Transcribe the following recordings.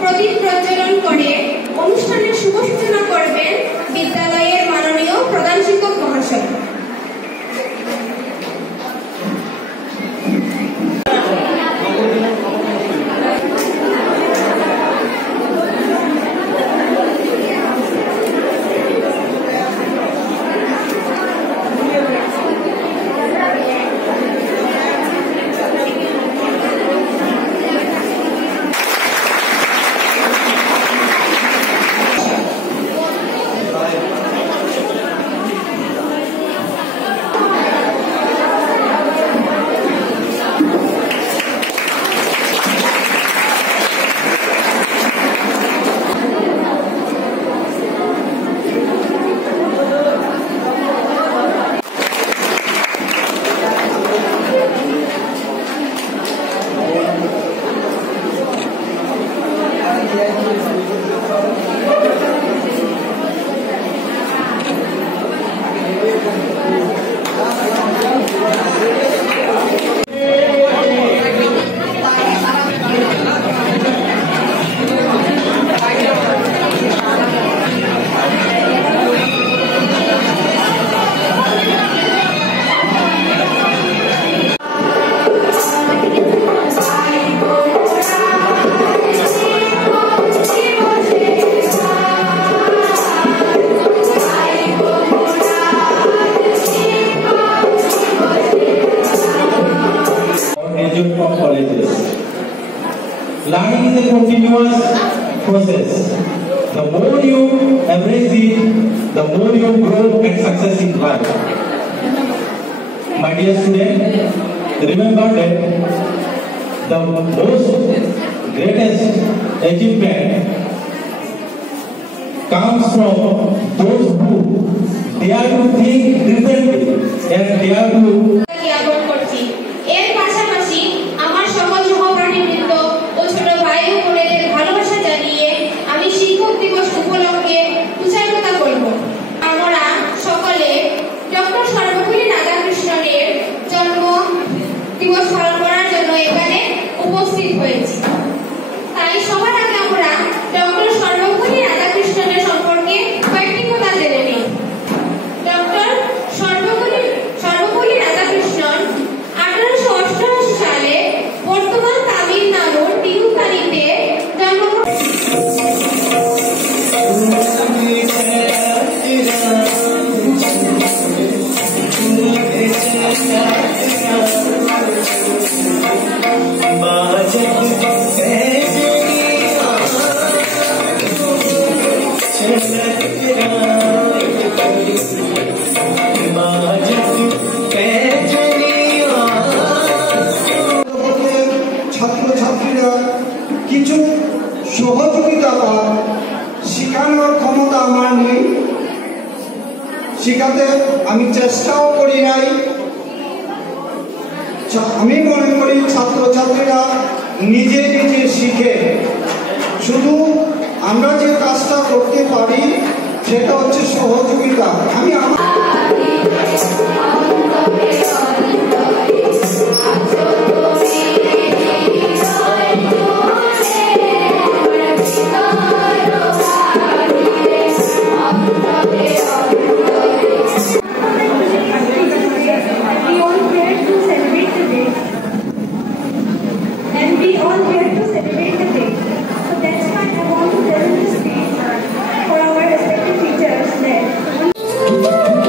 প্রদীপ প্রজ্বলন করে অনুষ্ঠানের শুভ সূচনা করবেন বিদ্যালয়ের মাননীয় প্রধান শিক্ষক মহাশয়। From colleges. Learning is a continuous process. The more you embrace it, the more you grow and success in life. My dear student, remember that the most greatest achievement comes from those who dare to think differently and dare to এর পাশাপাশি আমার সকল সহপাঠীবৃন্দ ও ছোট ভাই ও বোনেদের ভালোবাসা জানিয়ে আমি শিক্ষক দিবস উপলক্ষে উৎসাহিত করব। আমরা সকলে ডক্টর সর্বপল্লী রাধাকৃষ্ণনের জন্ম দিবস পালন করার জন্য এখানে উপস্থিত হয়েছি। তাই সবার আগে আমরা ডক্টর সর্বপল্লী রাধাকৃষ্ণনের সম্পর্কে কয়েকটি কথা জেনে নিই। ডক্টর সর্বপল্লী রাধাকৃষ্ণন 1888 সালে বর্তমান তামিলনাড়ুর তিরুতানিতে ছাত্রছাত্রীরা কিছু সহযোগিতা বা শেখানোর ক্ষমতা আমার নেই, শেখাতে আমি চেষ্টাও করি নাই। আমি মনে করি ছাত্রছাত্রীরা নিজে নিজে শিখে, শুধু আমরা যে কাজটা করতে পারি সেটা হচ্ছে সহযোগিতা। আমি for our respected teachers that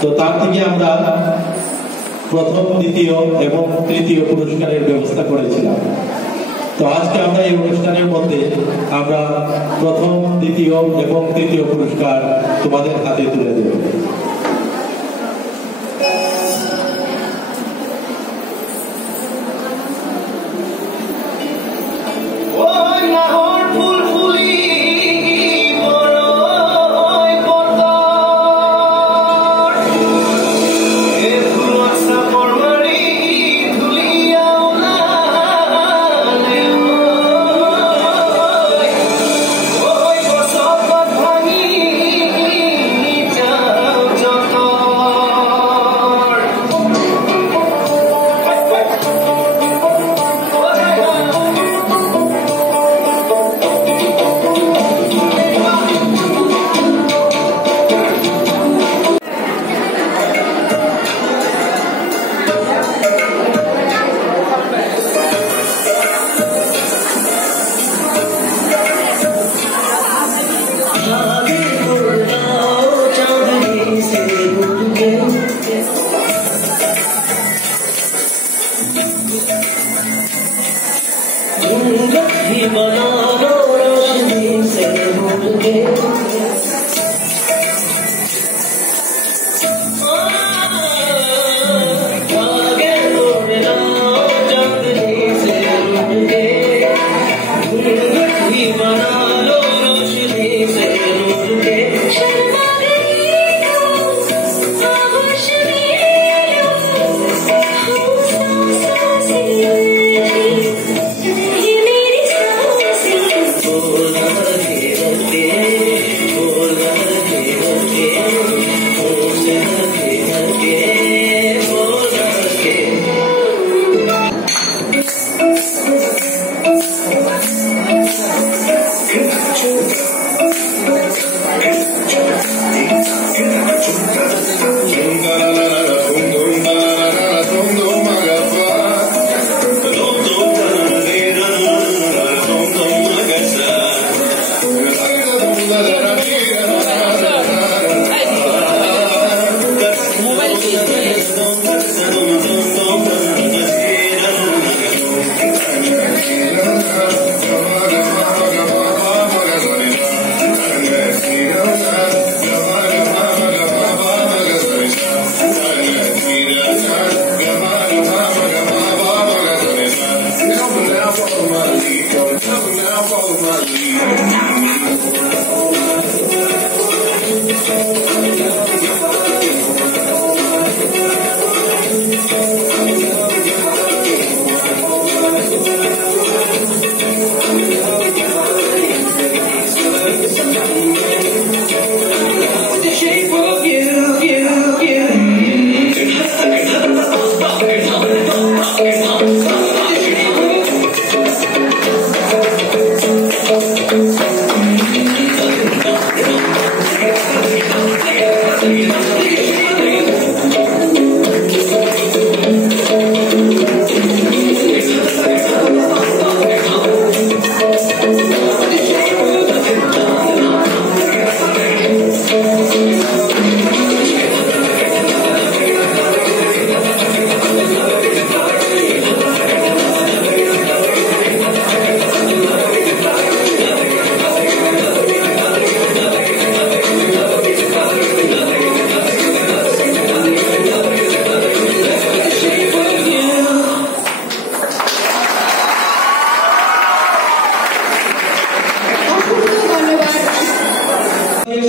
তো তার থেকে আমরা প্রথম, দ্বিতীয় এবং তৃতীয় পুরস্কারের ব্যবস্থা করেছিলাম। তো আজকে আমরা এই অনুষ্ঠানের মধ্যে আমরা প্রথম, দ্বিতীয় এবং তৃতীয় পুরস্কার তোমাদের হাতে তুলে দেব।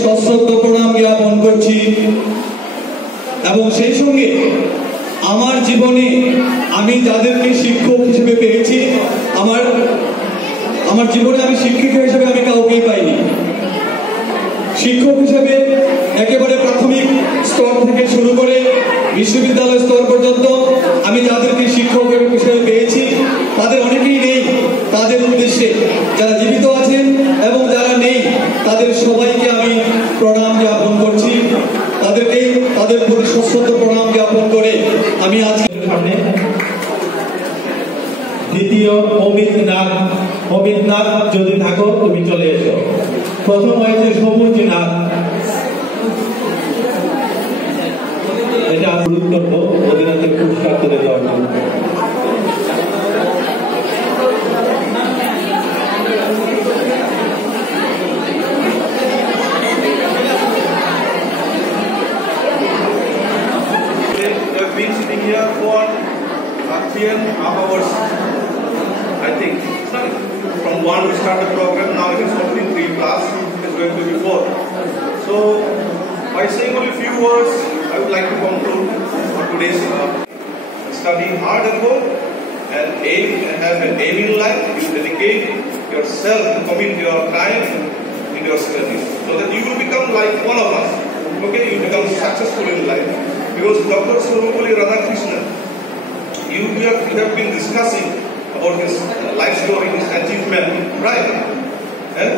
সশ্রদ্ধ প্রণাম জ্ঞাপন করছি এবং সেই সঙ্গে আমার জীবনে আমি যাদেরকে শিক্ষক হিসেবে পেয়েছি, আমার জীবনে আমি শিক্ষিকা হিসেবে আমি কাউকেই পাইনি। শিক্ষক হিসেবে একেবারে প্রাথমিক স্তর থেকে শুরু করে বিশ্ববিদ্যালয় স্তর পর্যন্ত আমি যাদেরকে শিক্ষক হিসেবে পেয়েছি তাদের অনেকেই নেই। তাদের উদ্দেশ্যে যারা জীবিত আছেন এবং যারা নেই তাদের সবাইকে আমি প্রণাম জ্ঞাপন করছি। তাদেরকে তাদের প্রতি সশ্রদ্ধ প্রণাম জ্ঞাপন করে আমি আজকে সামনে দ্বিতীয় অমিত নাথ যদি থাকো তুমি চলে এসো। প্রথম হয়েছে সবুজ নাথ। অনুরোধ করবো অধিনায়কের পুরস্কার তুলে দেওয়ার জন্য। Been sitting here for 3.5 hours, I think. From 1 we start the program, now it is only 3 plus, it's going to be 4. So, by saying only a few words, I would like to conclude for today's study hard at home and have an aim in life. You dedicate yourself to commit your time in your studies so that you will become like one of us. Okay, you become successful in life. Because Dr. Sarvepalli Radhakrishnan, you have been discussing about his life story, his achievement, right? And